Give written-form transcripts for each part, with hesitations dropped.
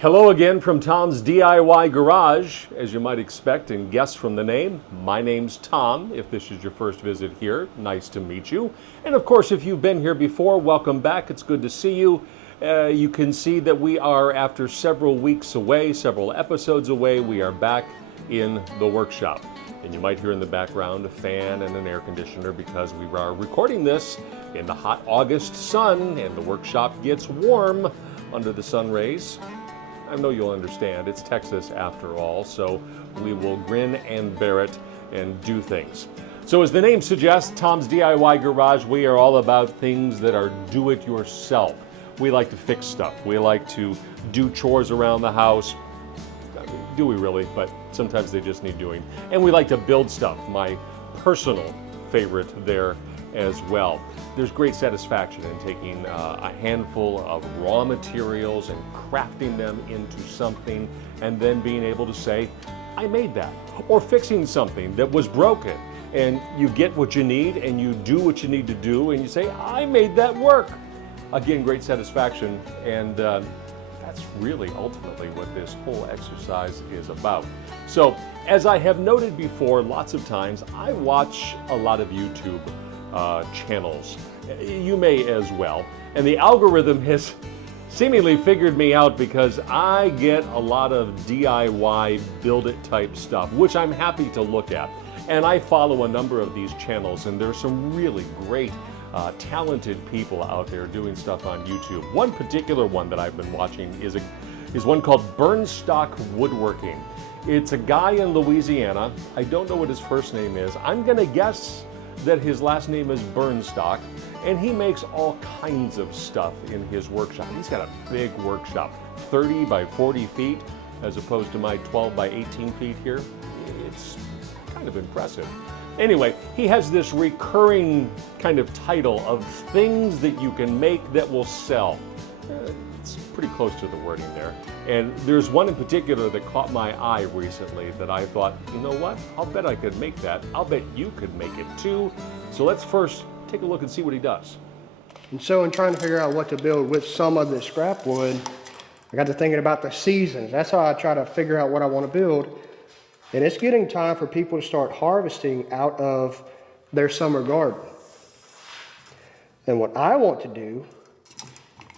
Hello again from Tom's DIY Garage. As you might expect and guess from the name, my name's Tom. If this is your first visit here, nice to meet you. And of course, if you've been here before, welcome back. It's good to see you. You can see that we are, after several weeks away, several episodes away, we are back in the workshop. And you might hear in the background a fan and an air conditioner because we are recording this in the hot August sun and the workshop gets warm under the sun rays. I know you'll understand, it's Texas after all, so we will grin and bear it and do things. So as the name suggests, Tom's DIY Garage, we are all about things that are do-it-yourself. We like to fix stuff. We like to do chores around the house. Do we really? But sometimes they just need doing. And we like to build stuff, my personal favorite there as well. There's great satisfaction in taking a handful of raw materials and crafting them into something and then being able to say, I made that. Or fixing something that was broken and you get what you need and you do what you need to do and you say, I made that work. Again, great satisfaction, and that's really ultimately what this whole exercise is about. So, as I have noted before lots of times, I watch a lot of YouTube channels. You may as well. And the algorithm has seemingly figured me out because I get a lot of DIY build it type stuff, which I'm happy to look at. And I follow a number of these channels, and there's some really great talented people out there doing stuff on YouTube. One particular one that I've been watching is one called Burnstock Woodworking. It's a guy in Louisiana. I don't know what his first name is. I'm gonna guess that his last name is Burnstock, and he makes all kinds of stuff in his workshop. He's got a big workshop, 30 by 40 feet, as opposed to my 12 by 18 feet here. It's kind of impressive. Anyway, he has this recurring kind of title of things that you can make that will sell. It's pretty close to the wording there. And there's one in particular that caught my eye recently that I thought, you know what? I'll bet I could make that. I'll bet you could make it too. So let's first take a look and see what he does. And so in trying to figure out what to build with some of this scrap wood, I got to thinking about the seasons. That's how I try to figure out what I want to build. And it's getting time for people to start harvesting out of their summer garden. And what I want to do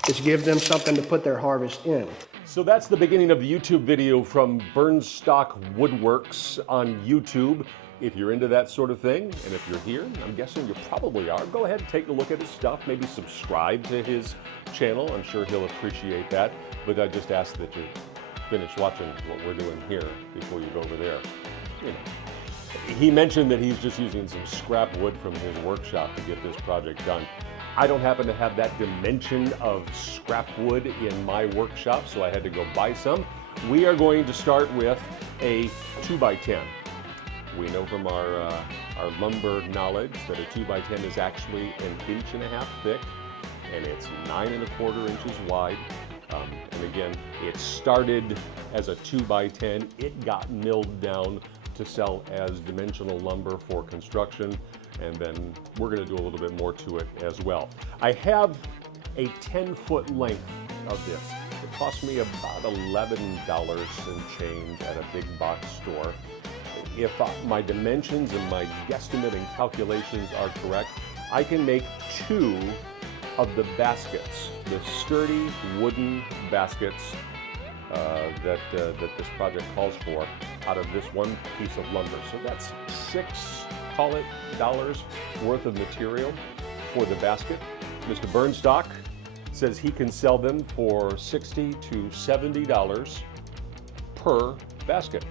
is give them something to put their harvest in. So that's the beginning of the YouTube video from Burnstock Woodworks on YouTube. If you're into that sort of thing, and if you're here, I'm guessing you probably are, go ahead and take a look at his stuff, maybe subscribe to his channel. I'm sure he'll appreciate that, but I just ask that you finish watching what we're doing here before you go over there. You know, he mentioned that he's just using some scrap wood from his workshop to get this project done. I don't happen to have that dimension of scrap wood in my workshop, so I had to go buy some. We are going to start with a 2x10. We know from our lumber knowledge that a 2x10 is actually 1.5 inches thick, and it's 9 1/4 inches wide. And again, it started as a 2x10. It got milled down to sell as dimensional lumber for construction, and then we're going to do a little bit more to it as well. I have a 10-foot length of this. It cost me about $11 and change at a big box store. If my dimensions and my guesstimate and calculations are correct, I can make 2 of the baskets, the sturdy wooden baskets that this project calls for, out of this one piece of lumber. So that's call it dollars worth of material for the basket. Mr. Burnstock says he can sell them for $60 to $70 per basket.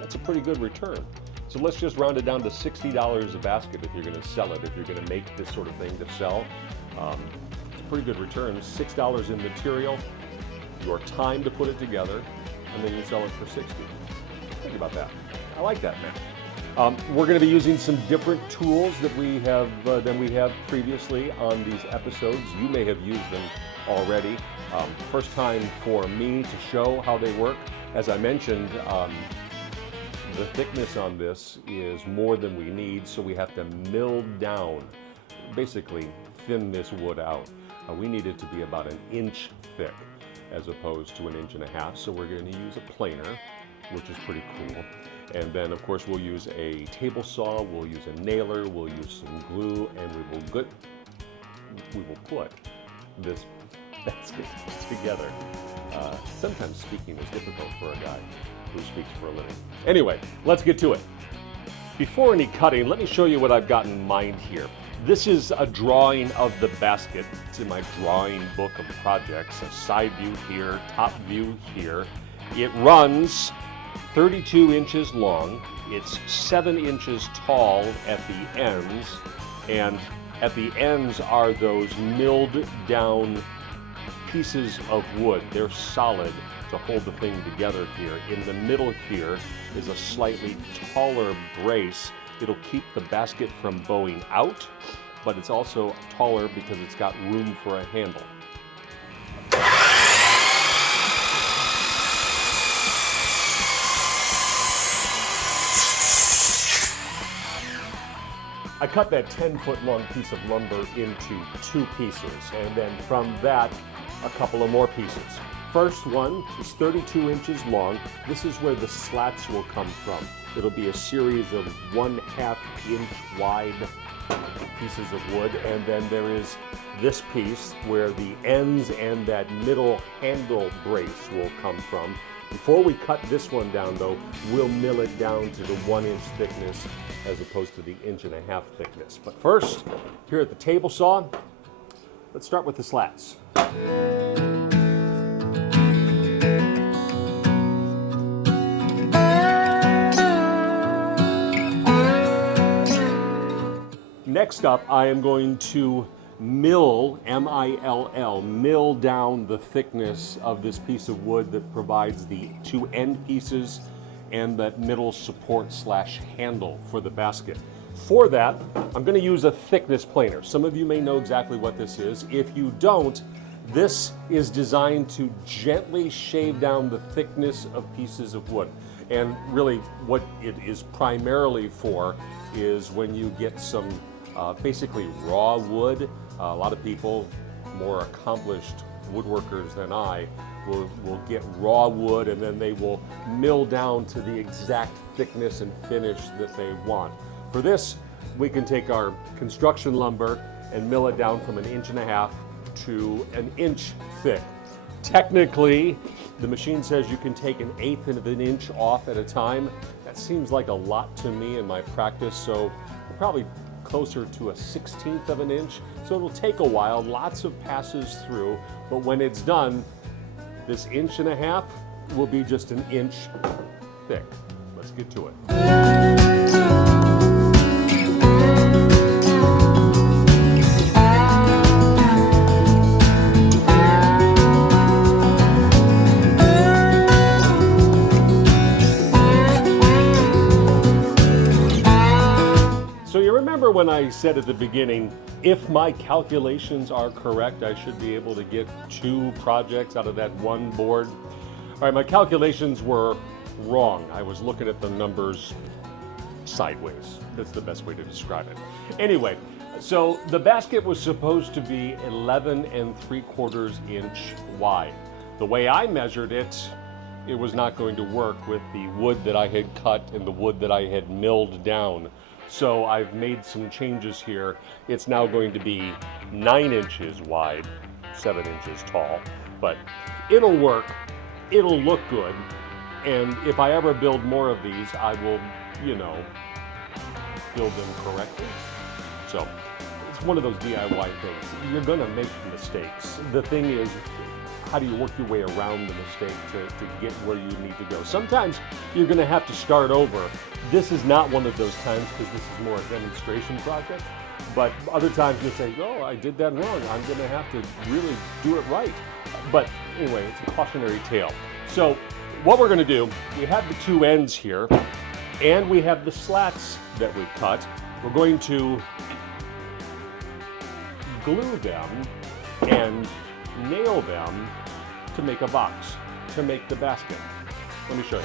That's a pretty good return. So let's just round it down to $60 a basket if you're going to sell it, if you're going to make this sort of thing to sell. It's a pretty good return. $6 in material, your time to put it together, and then you sell it for $60. Think about that. I like that, man. We're going to be using some different tools that we have than we have previously on these episodes. You may have used them already. First time for me to show how they work. As I mentioned, the thickness on this is more than we need, so we have to mill down, basically thin this wood out. We need it to be about 1 inch thick. as opposed to 1.5 inches. So we're going to use a planer, which is pretty cool. And then of course we'll use a table saw, we'll use a nailer, we'll use some glue, and we will put this basket together. Sometimes speaking is difficult for a guy who speaks for a living. Anyway, let's get to it. Before any cutting, let me show you what I've got in mind here. This is a drawing of the basket. It's in my drawing book of projects. A side view here, top view here. It runs 32 inches long. It's 7 inches tall at the ends, and at the ends are those milled down pieces of wood. They're solid to hold the thing together here. In the middle here is a slightly taller brace. It'll keep the basket from bowing out, but it's also taller because it's got room for a handle. I cut that 10-foot long piece of lumber into 2 pieces, and then from that, a couple of more pieces. First one is 32 inches long. This is where the slats will come from. It'll be a series of 1/2 inch wide pieces of wood, and then there is this piece where the ends and that middle handle brace will come from. Before we cut this one down though, we'll mill it down to the 1 inch thickness as opposed to the 1.5 inch thickness. But first, here at the table saw, let's start with the slats. Next up, I am going to mill, M-I-L-L, mill down the thickness of this piece of wood that provides the 2 end pieces and that middle support / handle for the basket. For that, I'm going to use a thickness planer. Some of you may know exactly what this is. If you don't, this is designed to gently shave down the thickness of pieces of wood. And really what it is primarily for is when you get some basically raw wood. A lot of people, more accomplished woodworkers than I, will get raw wood and then they will mill down to the exact thickness and finish that they want. For this, we can take our construction lumber and mill it down from 1.5 inches to 1 inch thick. Technically, the machine says you can take 1/8 of an inch off at a time. That seems like a lot to me in my practice, so probably closer to 1/16 of an inch. So it'll take a while, lots of passes through, but when it's done, this 1.5 inches will be just 1 inch thick. Let's get to it. When I said at the beginning, if my calculations are correct, I should be able to get 2 projects out of that one board. All right, my calculations were wrong. I was looking at the numbers sideways. That's the best way to describe it. Anyway, so the basket was supposed to be 11 3/4 inch wide. The way I measured it, it was not going to work with the wood that I had cut and the wood that I had milled down. So I've made some changes here. It's now going to be 9 inches wide, 7 inches tall, but it'll work, it'll look good, and if I ever build more of these, I will, build them correctly. So it's one of those DIY things. You're gonna make mistakes. The thing is, how do you work your way around the mistake to get where you need to go? Sometimes you're gonna have to start over. This is not one of those times because this is more a demonstration project, but other times you'll say, oh, I did that wrong. I'm gonna have to really do it right. But anyway, it's a cautionary tale. So what we're gonna do, we have the 2 ends here, and we have the slats that we cut. We're going to glue them and nail them to make a box, to make the basket. Let me show you.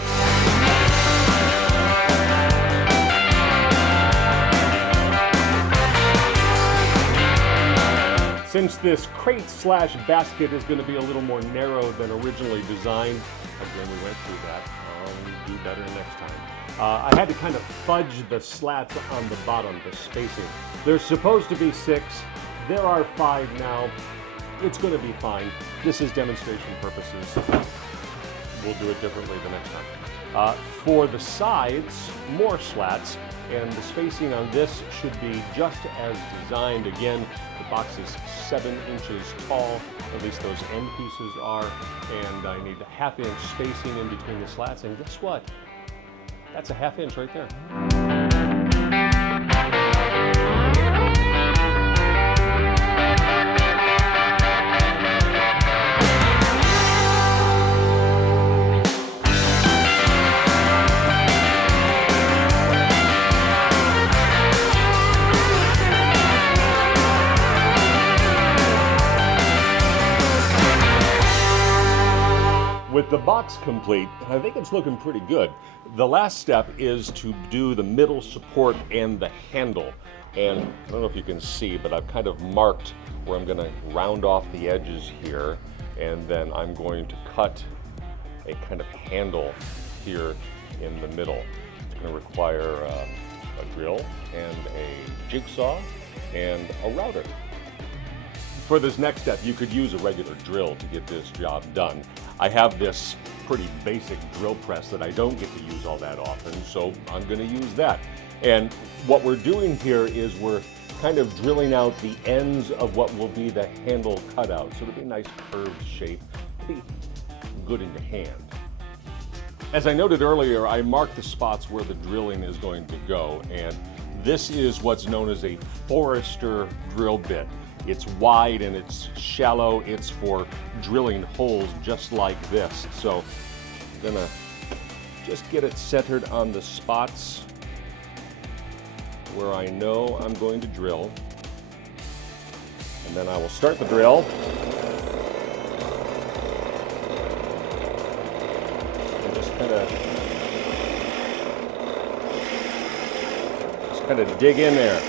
Since this crate slash basket is going to be a little more narrow than originally designed, again, we went through that. I'll do better next time. I had to kind of fudge the slats on the bottom, the spacing. There's supposed to be 6. There are 5 now. It's going to be fine. This is demonstration purposes. We'll do it differently the next time. For the sides, more slats, and the spacing on this should be just as designed. Again, the box is 7 inches tall, at least those end pieces are, and I need a 1/2 inch spacing in between the slats, and guess what? That's a 1/2 inch right there. With the box complete, I think it's looking pretty good. The last step is to do the middle support and the handle. And I don't know if you can see, but I've kind of marked where I'm going to round off the edges here, and then I'm going to cut a kind of handle here in the middle. It's going to require a drill and a jigsaw and a router. For this next step, you could use a regular drill to get this job done. I have this pretty basic drill press that I don't get to use all that often, so I'm going to use that. And what we're doing here is we're kind of drilling out the ends of what will be the handle cutout. So it'll be a nice curved shape, it'll be good in your hand. As I noted earlier, I marked the spots where the drilling is going to go, and this is what's known as a Forester drill bit. It's wide and it's shallow. It's for drilling holes just like this. So I'm gonna just get it centered on the spots where I know I'm going to drill. And then I will start the drill. And just kind of dig in there.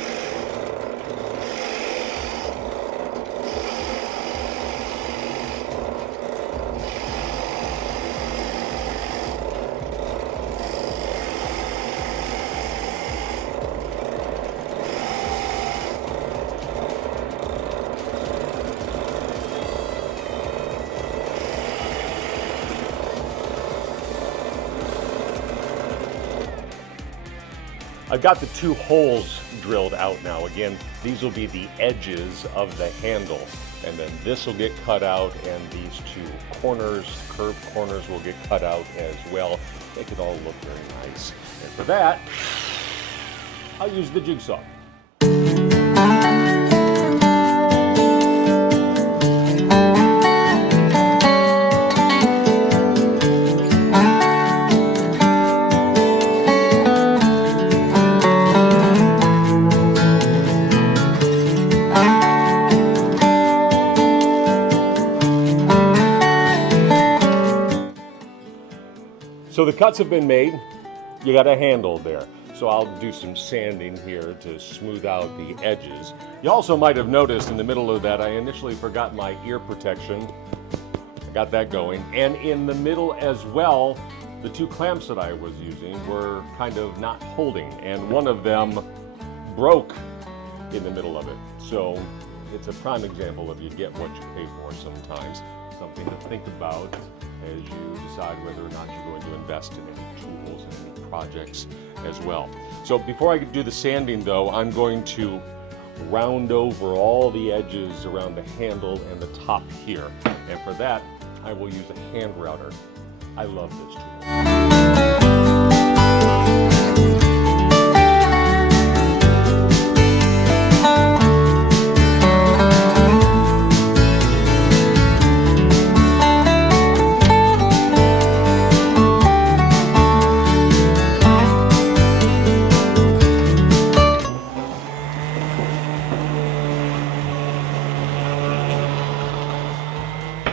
I've got the 2 holes drilled out now. Again, these will be the edges of the handle, and then this will get cut out, and these 2 corners, curved corners, will get cut out as well. Make it all look very nice. And for that, I'll use the jigsaw. So the cuts have been made. You got a handle there. So I'll do some sanding here to smooth out the edges. You also might have noticed in the middle of that, I initially forgot my ear protection. I got that going. And in the middle as well, the 2 clamps that I was using were kind of not holding, and one of them broke in the middle of it. So it's a prime example of you get what you pay for sometimes. Something to think about as you decide whether or not you're going to invest in any tools and any projects as well. So before I do the sanding though, I'm going to round over all the edges around the handle and the top here. And for that, I will use a hand router. I love this tool.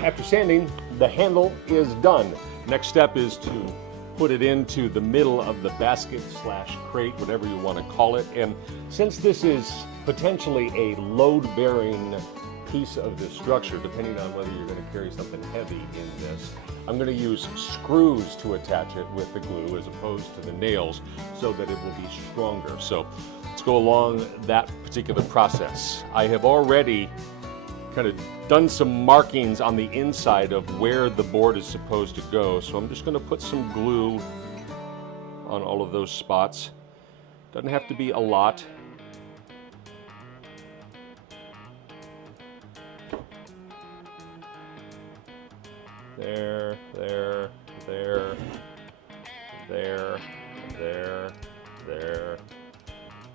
After sanding, the handle is done. Next step is to put it into the middle of the basket slash crate, whatever you want to call it. And since this is potentially a load-bearing piece of this structure, depending on whether you're going to carry something heavy in this. I'm going to use screws to attach it with the glue as opposed to the nails so that it will be stronger. So let's go along that particular process. I have already kind of done some markings on the inside of where the board is supposed to go. So I'm just going to put some glue on all of those spots. Doesn't have to be a lot. There, there, there, there, there, there,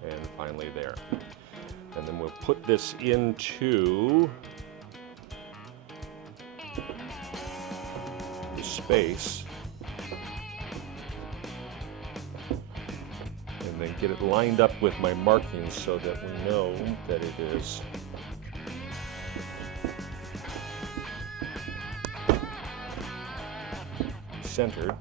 and finally there. And then we'll put this into the space and then get it lined up with my markings so that we know that it is centered.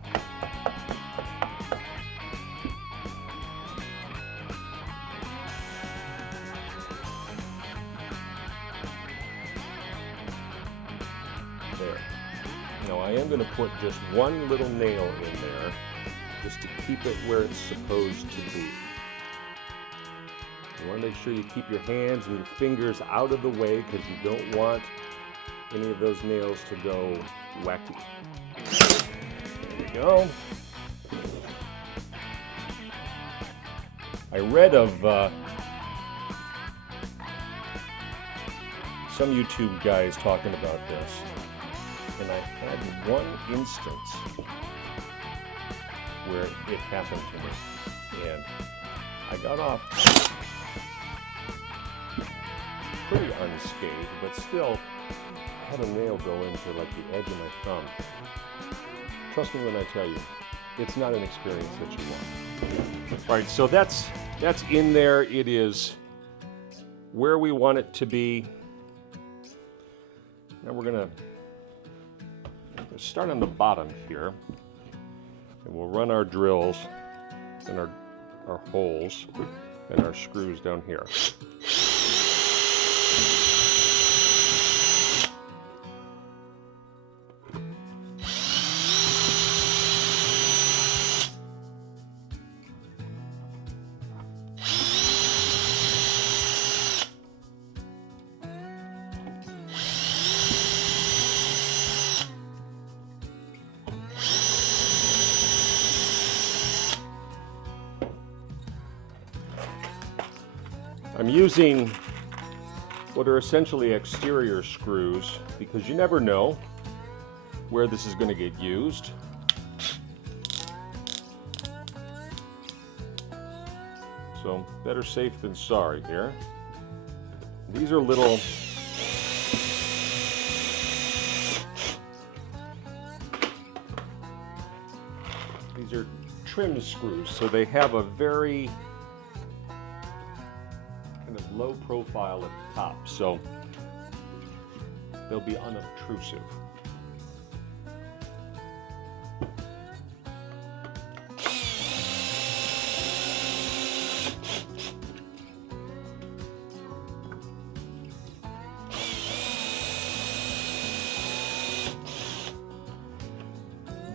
There. Now I am going to put just one little nail in there just to keep it where it's supposed to be. You want to make sure you keep your hands and your fingers out of the way because you don't want any of those nails to go wacky. There we go. I read of some YouTube guys talking about this, and I had one instance where it happened to me, and I got off pretty unscathed, but still had a nail go into like the edge of my thumb. Trust me when I tell you, it's not an experience that you want. All right, so that's in there. It is where we want it to be. Now we're gonna start on the bottom here, and we'll run our drills and our holes and our screws down here. I'm using what are essentially exterior screws because you never know where this is going to get used. So better safe than sorry here. These are little trim screws, so they have a very kind of low profile at the top, so they'll be unobtrusive.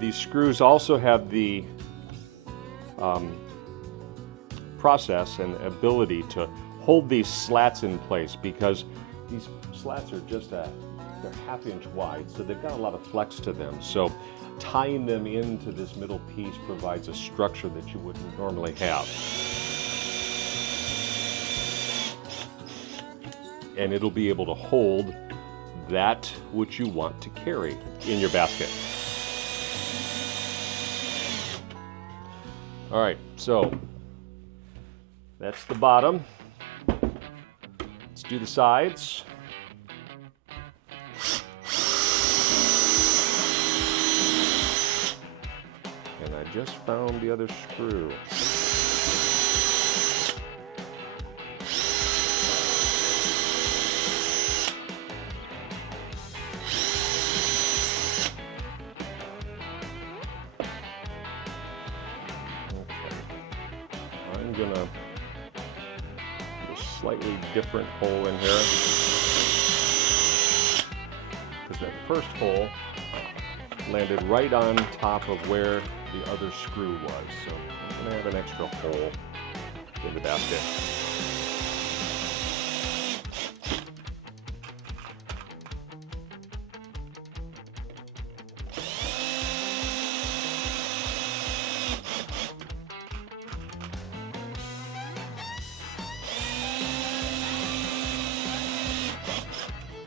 These screws also have the process and ability to hold these slats in place because these slats are just they're ½ inch wide, so they've got a lot of flex to them. So tying them into this middle piece provides a structure that you wouldn't normally have. And it'll be able to hold that which you want to carry in your basket. All right, so that's the bottom. Let's do the sides. And I just found the other screw. I'm gonna put a slightly different hole in here. first hole landed right on top of where the other screw was. So I'm gonna have an extra hole in the basket.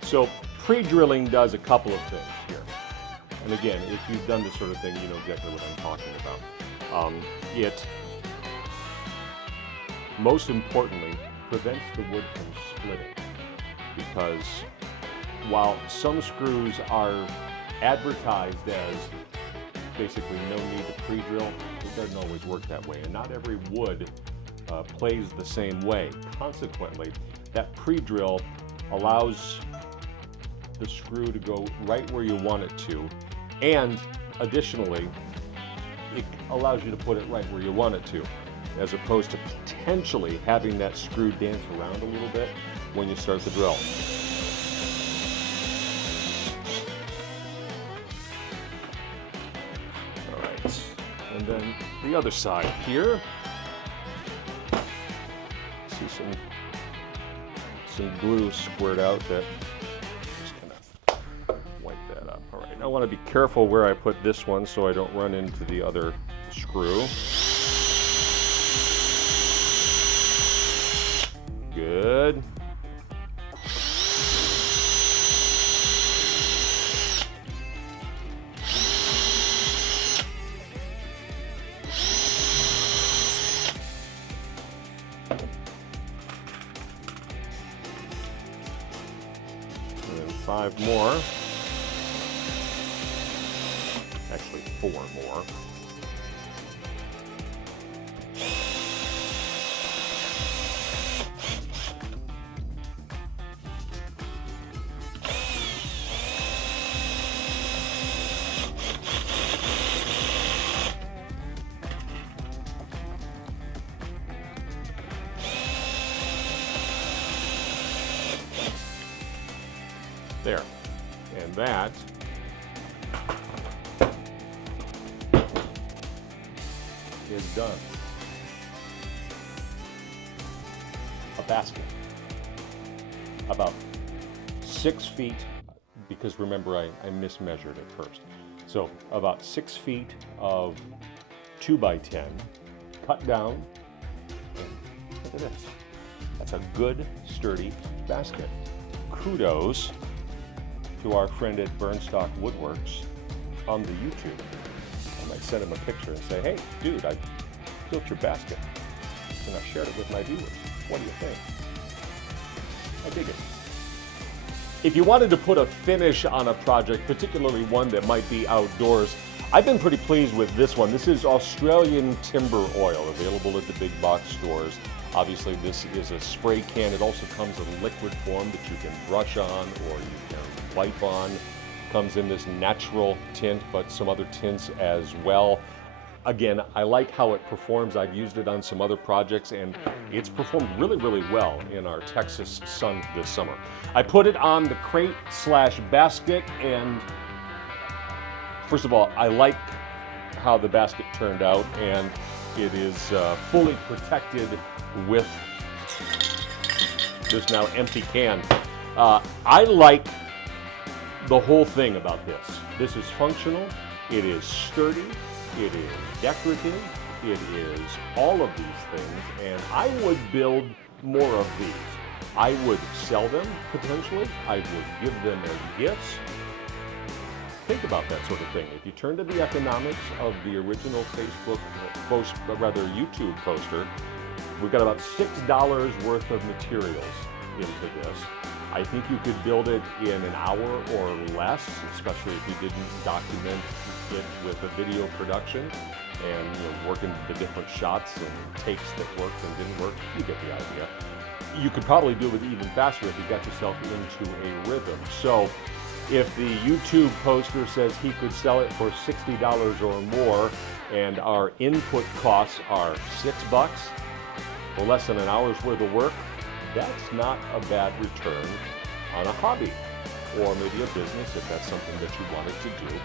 So pre-drilling does a couple of things here. And again, if you've done this sort of thing, you know exactly what I'm talking about. It, most importantly, prevents the wood from splitting. Because while some screws are advertised as basically no need to pre-drill, it doesn't always work that way. And not every wood plays the same way. Consequently, that pre-drill allows the screw to go right where you want it to, and additionally it allows you to put it right where you want it to, as opposed to potentially having that screw dance around a little bit when you start the drill. All right, and then the other side here, see some glue squirt out that I want to be careful where I put this one so I don't run into the other screw. Good. And then 5 more. Actually 4 more. There. And that is done. A basket. About 6 feet, because remember I mismeasured it first. So about 6 feet of 2x10 cut down. And look at this. That's a good, sturdy basket. Kudos to our friend at Burnstock Woodworks on the YouTube. I might send him a picture and say, hey, dude, I built your basket and I shared it with my viewers. What do you think? I dig it. If you wanted to put a finish on a project, particularly one that might be outdoors, I've been pretty pleased with this one. This is Australian timber oil, available at the big box stores. Obviously, this is a spray can. It also comes in liquid form that you can brush on or you can wipe on. Comes in this natural tint, but some other tints as well. Again, I like how it performs. I've used it on some other projects and it's performed really, really well in our Texas sun this summer. I put it on the crate / basket, and first of all, I like how the basket turned out, and it is fully protected with this now empty can. I like the whole thing about this. This is functional, it is sturdy, it is decorative, it is all of these things, and I would build more of these. I would sell them potentially, I would give them as gifts. Think about that sort of thing. If you turn to the economics of the original Facebook post, but rather YouTube poster, we've got about $6 worth of materials into this. I think you could build it in an hour or less, especially if you didn't document it with a video production and working the different shots and takes that worked and didn't work. You get the idea. You could probably do it even faster if you got yourself into a rhythm. So if the YouTube poster says he could sell it for $60 or more and our input costs are $6 for less than an hour's worth of work, that's not a bad return on a hobby. or maybe a business if that's something that you wanted to do.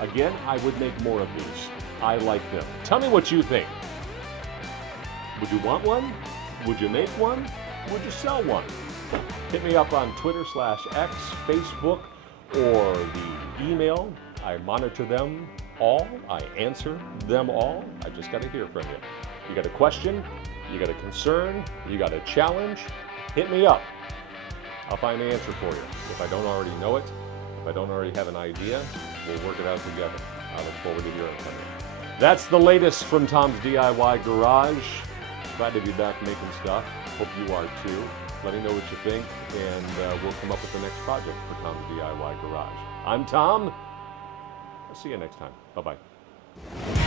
Again, I would make more of these. I like them. Tell me what you think. Would you want one? Would you make one? Would you sell one? Hit me up on Twitter/X, Facebook, or the email. I monitor them all. I answer them all. I just got to hear from you. You got a question? You got a concern? You got a challenge? Hit me up. I'll find the answer for you. If I don't already know it, if I don't already have an idea, we'll work it out together. I look forward to hearing from you. That's the latest from Tom's DIY Garage. Glad to be back making stuff. Hope you are too. Let me know what you think, and we'll come up with the next project for Tom's DIY Garage. I'm Tom. I'll see you next time. Bye-bye.